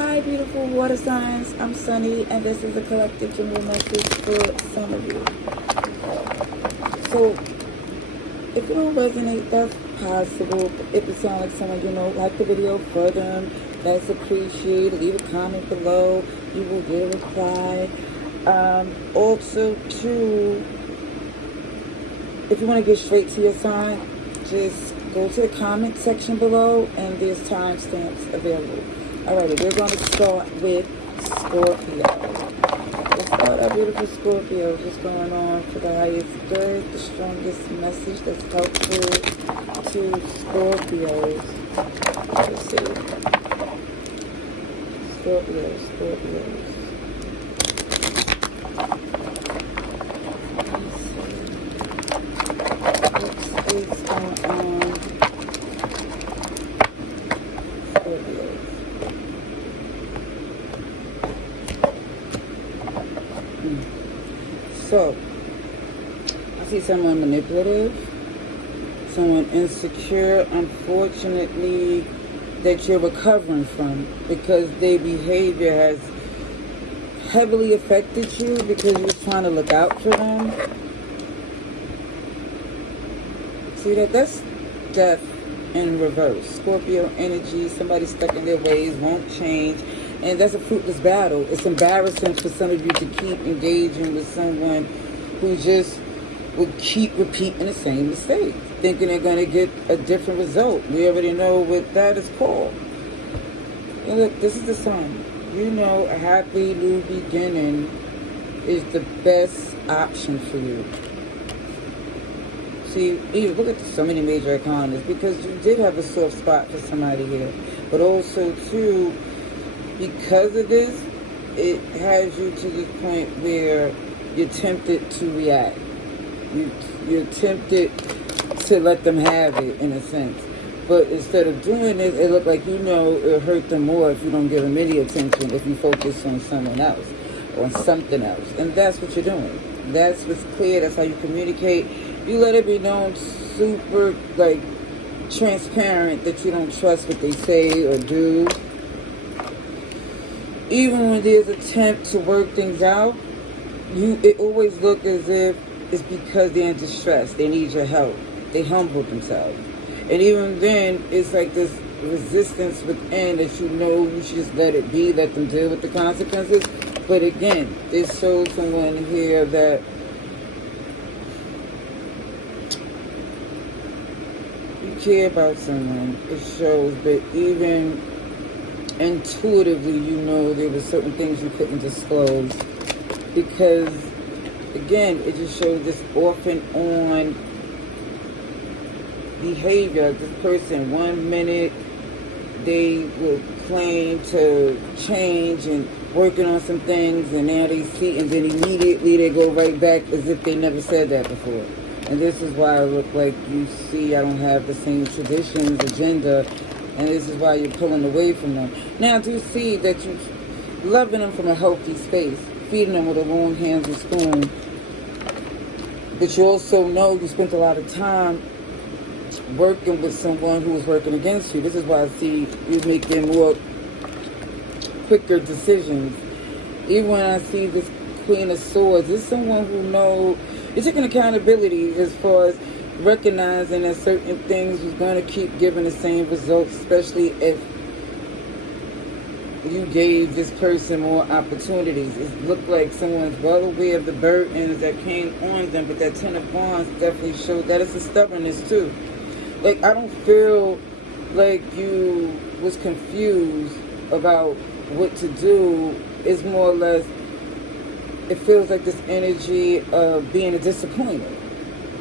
Hi, beautiful water signs. I'm Sunny, and this is a collective general message for some of you. So, if you don't resonate, that's possible. If it sounds like someone you know, like the video further, that's appreciated. Leave a comment below. You will get a reply. Also, too, if you want to get straight to your sign, just go to the comment section below, and there's timestamps available. Alrighty, we're going to start with Scorpio. Let's start our beautiful Scorpio. Just going on for the highest good, the strongest message that's helpful to Scorpios. Let's see. Scorpios. What's going on? Scorpios. So, I see someone manipulative, someone insecure, unfortunately, that you're recovering from because their behavior has heavily affected you because you're trying to look out for them. See that? That's death in reverse. Scorpio energy, somebody stuck in their ways, won't change. And that's a fruitless battle. It's embarrassing for some of you to keep engaging with someone who just will keep repeating the same mistake, thinking they're going to get a different result. We already know what that is called. And look, this is the sign. You know a happy new beginning is the best option for you. See, you look at so many major economists because you did have a soft spot for somebody here. But also, too, because of this, it has you to the point where you're tempted to react. You're tempted to let them have it, in a sense. But instead of doing it, it looked like you know it'll hurt them more if you don't give them any attention, if you focus on someone else or on something else. And that's what you're doing. That's what's clear. That's how you communicate. You let it be known super, transparent that you don't trust what they say or do. Even when there's an attempt to work things out, it always looks as if it's because they're in distress. They need your help. They humble themselves. And even then, it's like this resistance within that you know you should just let it be, let them deal with the consequences. But again, this shows someone here that you care about someone. It shows that even intuitively, you know there were certain things you couldn't disclose because, again, it just shows this off and on behavior. This person, 1 minute they will claim to change and working on some things, and now they see, and then immediately they go right back as if they never said that before. And this is why I look like you see I don't have the same traditions, agenda. And this is why you're pulling away from them. Now, I do see that you're loving them from a healthy space, feeding them with a long handled spoon. But you also know you spent a lot of time working with someone who was working against you. This is why I see you making more quicker decisions. Even when I see this Queen of Swords, this is someone who knows you're taking accountability as far as recognizing that certain things was going to keep giving the same results, especially if you gave this person more opportunities. It looked like someone's well aware of the burdens that came on them, but that Ten of Wands definitely showed that it's a stubbornness too. Like, I don't feel like you was confused about what to do. It's more or less, it feels like this energy of being a disappointment,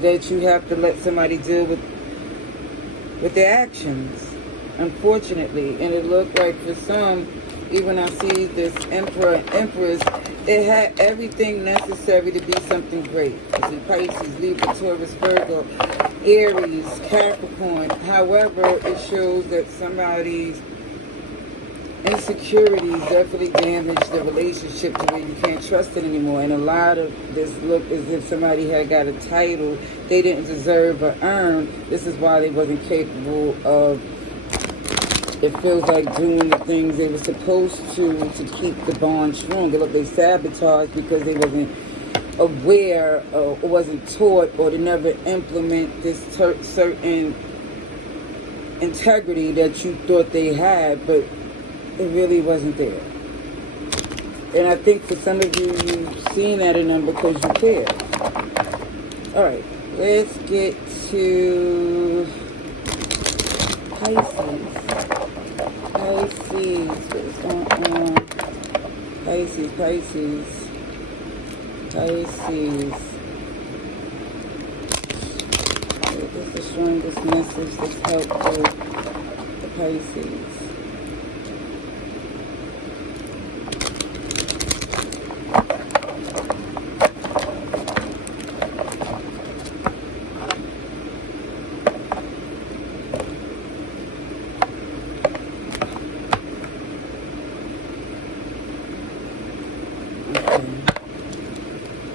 that you have to let somebody deal with their actions, unfortunately. And it looked like for some, even I see this Emperor and Empress, it had everything necessary to be something great. I see Pisces, Libra, Taurus, Virgo, Aries, Capricorn. However, it shows that somebody's insecurities definitely damaged the relationship to where you can't trust it anymore. And a lot of this look as if somebody had got a title they didn't deserve or earn. This is why they wasn't capable of it feels like doing the things they were supposed to keep the bond strong. Look, they sabotaged because they wasn't aware or wasn't taught, or to never implement this certain integrity that you thought they had, but it really wasn't there. And I think for some of you, you've seen that in them because you care. All right, let's get to Pisces. Pisces, what's going on? Pisces. What is the strongest message that's helpful to Pisces?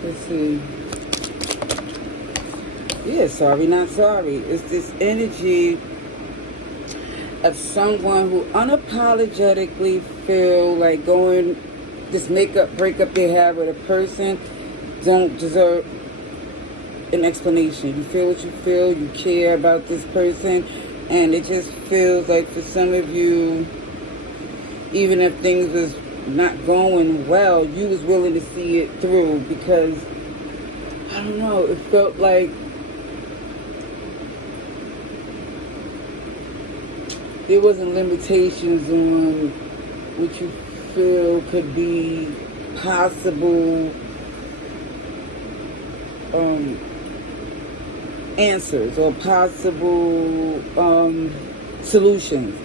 Let's see. Yeah, sorry, not sorry. It's this energy of someone who unapologetically feel like going, this breakup they have with a person don't deserve an explanation. You feel what you feel, you care about this person, and it just feels like for some of you, even if things was not going well, you was willing to see it through because, I don't know, it felt like there wasn't limitations on what you feel could be possible answers or possible solutions.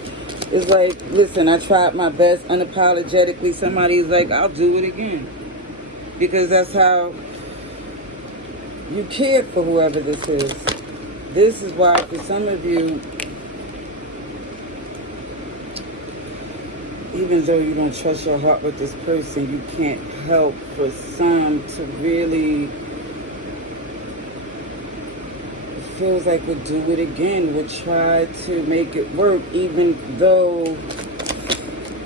It's like, listen, I tried my best unapologetically. Somebody's like, I'll do it again. Because that's how you care for whoever this is. This is why for some of you, even though you don't trust your heart with this person, you can't help for some to really, it feels like we'll do it again. We'll try to make it work, even though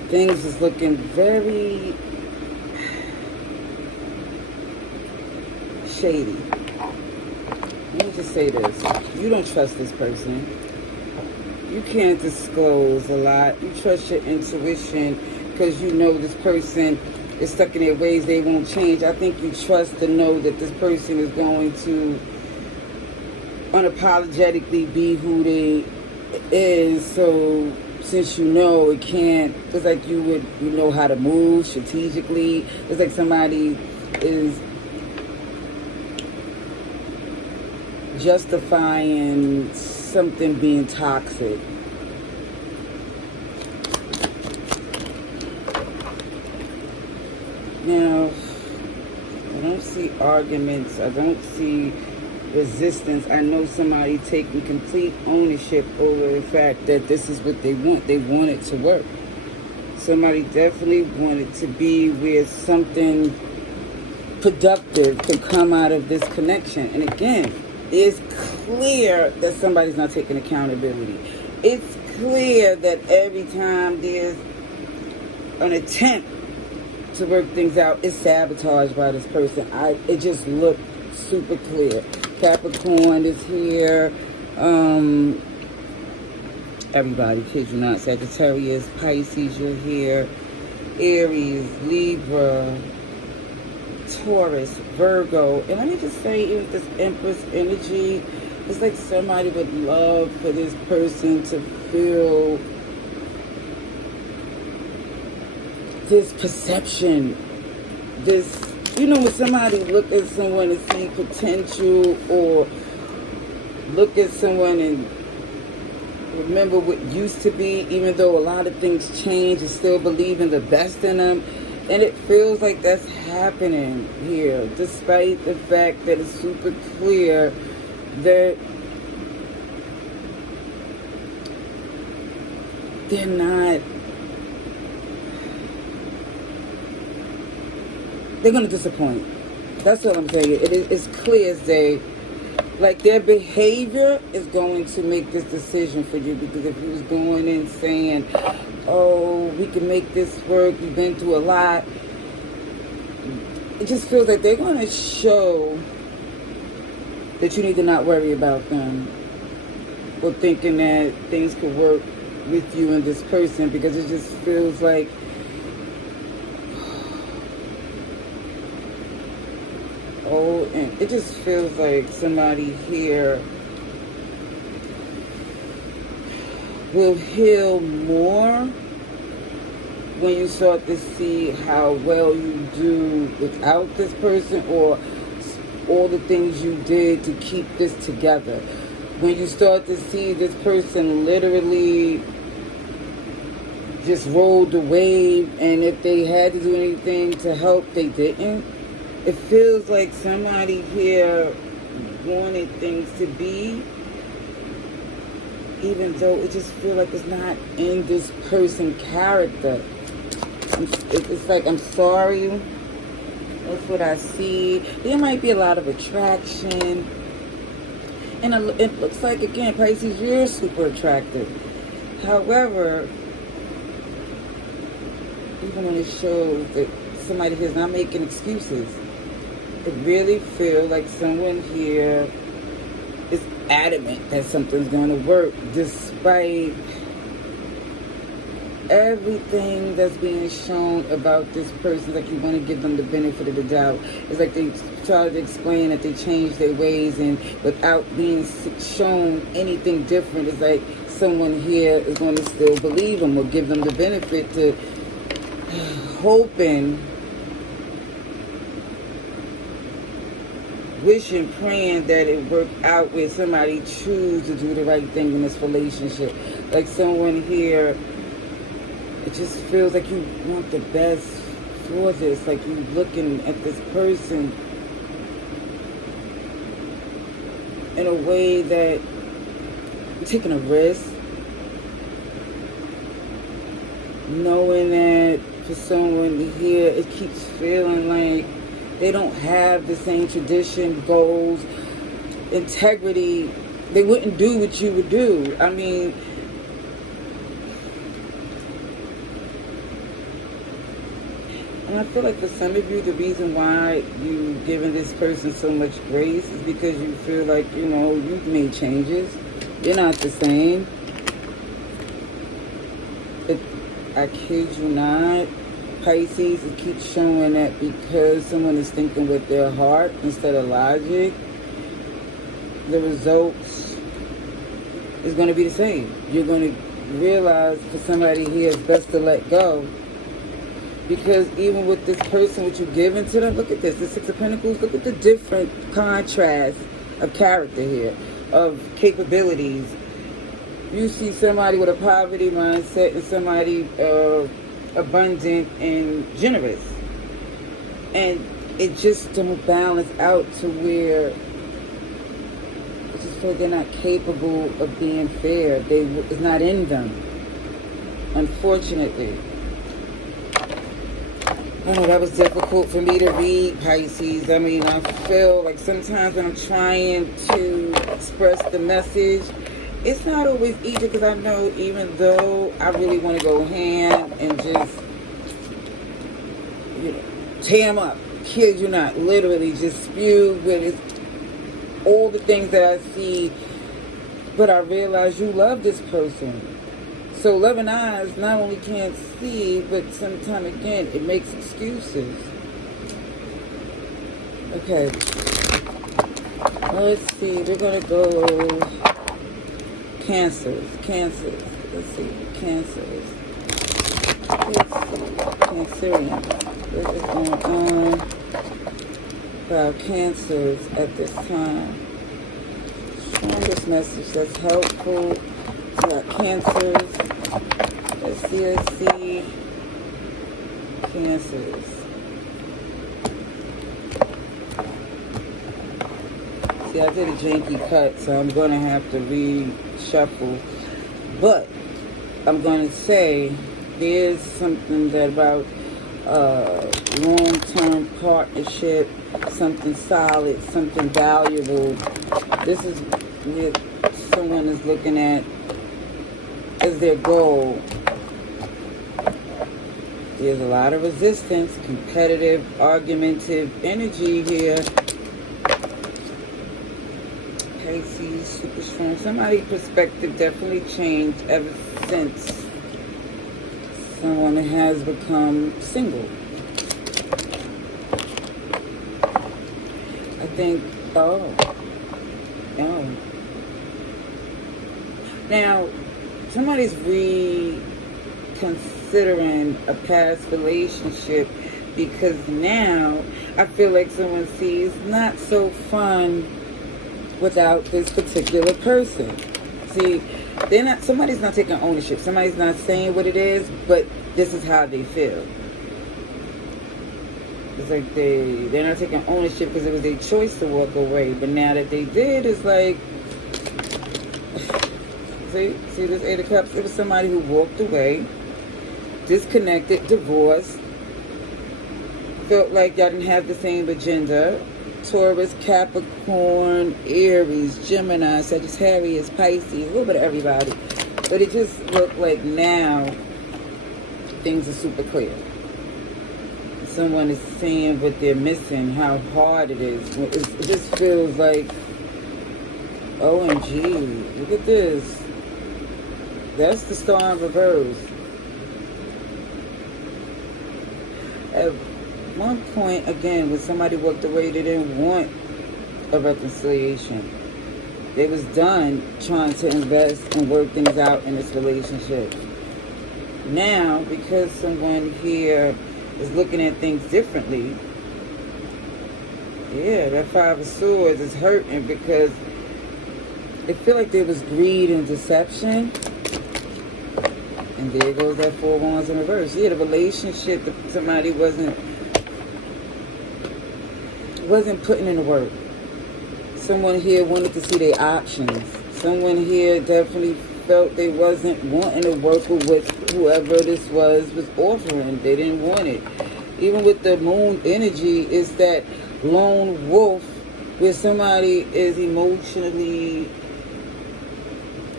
things is looking very shady. Let me just say this. You don't trust this person. You can't disclose a lot. You trust your intuition because you know this person is stuck in their ways. They won't change. I think you trust to know that this person is going to unapologetically be who they is. So since you know it can't, it's like you know how to move strategically. It's like somebody is justifying something being toxic. Now, I don't see arguments. I don't see resistance. I know somebody taking complete ownership over the fact that this is what they want. They want it to work. Somebody definitely wanted to be where something productive could come out of this connection. And again, it's clear that somebody's not taking accountability. It's clear that every time there's an attempt to work things out, it's sabotaged by this person. It just looked super clear. Capricorn is here. Everybody, kid you not. Sagittarius, Pisces, you're here. Aries, Libra, Taurus, Virgo, and let me just say, even this Empress energy, it's like somebody would love for this person to feel this perception, this, you know, when somebody look at someone and see potential, or look at someone and remember what used to be, even though a lot of things change, and still believe in the best in them. And it feels like that's happening here, despite the fact that it's super clear that they're not, they're going to disappoint. That's what I'm telling you. It's clear as day like their behavior is going to make this decision for you, because if you was going in saying, oh, we can make this work, you've been through a lot, it just feels like they're going to show that you need to not worry about them, or thinking that things could work with you and this person, because it just feels like and it just feels like somebody here will heal more when you start to see how well you do without this person, or all the things you did to keep this together. When you start to see this person literally just rolled the wave, and if they had to do anything to help, they didn't. It feels like somebody here wanted things to be, even though it just feels like it's not in this person's character. It's like, I'm sorry, that's what I see. There might be a lot of attraction, and it looks like, again, Pisces, you're super attractive. However, even when it shows that somebody here is not making excuses, it really feels like someone here is adamant that something's going to work, despite everything that's being shown about this person. Like, you want to give them the benefit of the doubt. It's like they try to explain that they changed their ways, and without being shown anything different, it's like someone here is going to still believe them, or give them the benefit, to hoping, wishing, praying that it worked out, where somebody choose to do the right thing in this relationship. Like someone here, it just feels like you want the best for this. Like you looking at this person in a way that you're taking a risk, knowing that for someone to hear, it keeps feeling like they don't have the same tradition, goals, integrity. They wouldn't do what you would do. I mean, and I feel like for some of you, the reason why you've given this person so much grace is because you feel like, you know, you've made changes. You're not the same. I kid you not, Pisces, it keeps showing that because someone is thinking with their heart instead of logic, the results is going to be the same. You're going to realize for somebody here, it's best to let go. Because even with this person, what you're giving to them, look at this, the Six of Pentacles, look at the different contrast of character here, of capabilities. You see somebody with a poverty mindset and somebody abundant and generous. And it just don't balance out to where I just feel like they're not capable of being fair. It's not in them, unfortunately. I know that was difficult for me to read, Pisces. I mean, I feel like sometimes when I'm trying to express the message, it's not always easy, because I know even though I really want to go ham and just, you know, tear them up, kid you not, literally just spew with it, all the things that I see, but I realize you love this person. So loving eyes not only can't see, but sometimes again, it makes excuses. Okay. Let's see, we're going to go Cancers. Let's see, Cancers. Let's see, Cancerian. What is going on about Cancers at this time? Strongest message that's helpful to our Cancers. Let's see, Cancers. See, I did a janky cut, so I'm going to have to reshuffle. But I'm going to say there's something that about long-term partnership, something solid, something valuable. This is what someone is looking at as their goal. There's a lot of resistance, competitive, argumentative energy here. Pisces, super strong. Somebody's perspective definitely changed ever since someone has become single. I think, oh. Now, somebody's reconsidering a past relationship because now I feel like someone sees not so fun without this particular person. See, somebody's not taking ownership. Somebody's not saying what it is, but this is how they feel. It's like they're not taking ownership because it was their choice to walk away. But now that they did, it's like, see this Eight of Cups? It was somebody who walked away, disconnected, divorced, felt like y'all didn't have the same agenda. Taurus, Capricorn, Aries, Gemini, Sagittarius, Pisces, a little bit of everybody. But it just looked like now things are super clear. Someone is seeing what they're missing, how hard it is. It just feels like, OMG, look at this. That's the star in reverse. At one point, again, when somebody walked away, they didn't want a reconciliation. They was done trying to invest and work things out in this relationship. Now, because someone here is looking at things differently, yeah, that Five of Swords is hurting because it feel like there was greed and deception. And there goes that Four of Wands in reverse. Yeah, the relationship that somebody wasn't putting in the work. Someone here wanted to see their options. Someone here definitely felt they wasn't wanting to work with what whoever this was offering. They didn't want it. Even with the moon energy, it's that lone wolf where somebody is emotionally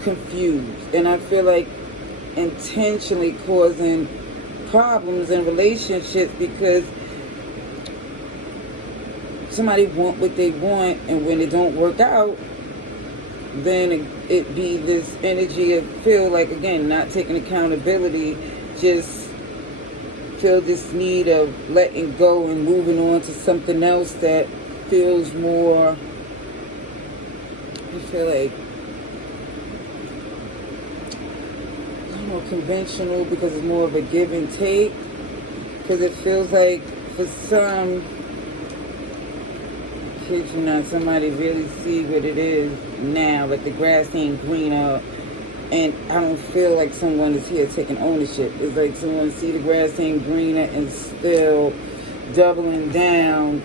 confused. And I feel like intentionally causing problems in relationships because somebody want what they want, and when it don't work out, then it be this energy of feel like, again, not taking accountability, just feel this need of letting go and moving on to something else that feels more, I feel like, more conventional because it's more of a give and take, because it feels like for some, kid you not, somebody really see what it is now, like the grass ain't greener, and I don't feel like someone is here taking ownership. It's like someone see the grass ain't greener and still doubling down,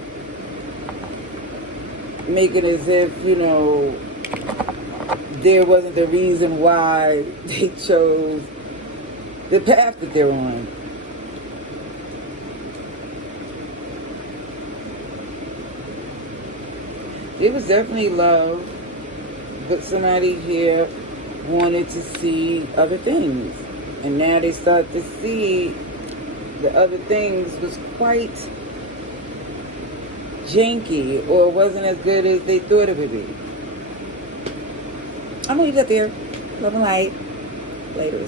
making as if, there wasn't the reason why they chose the path that they're on. It was definitely love, but somebody here wanted to see other things. And now they start to see the other things was quite janky or wasn't as good as they thought it would be. I'm going to leave that there. Love and light. Later.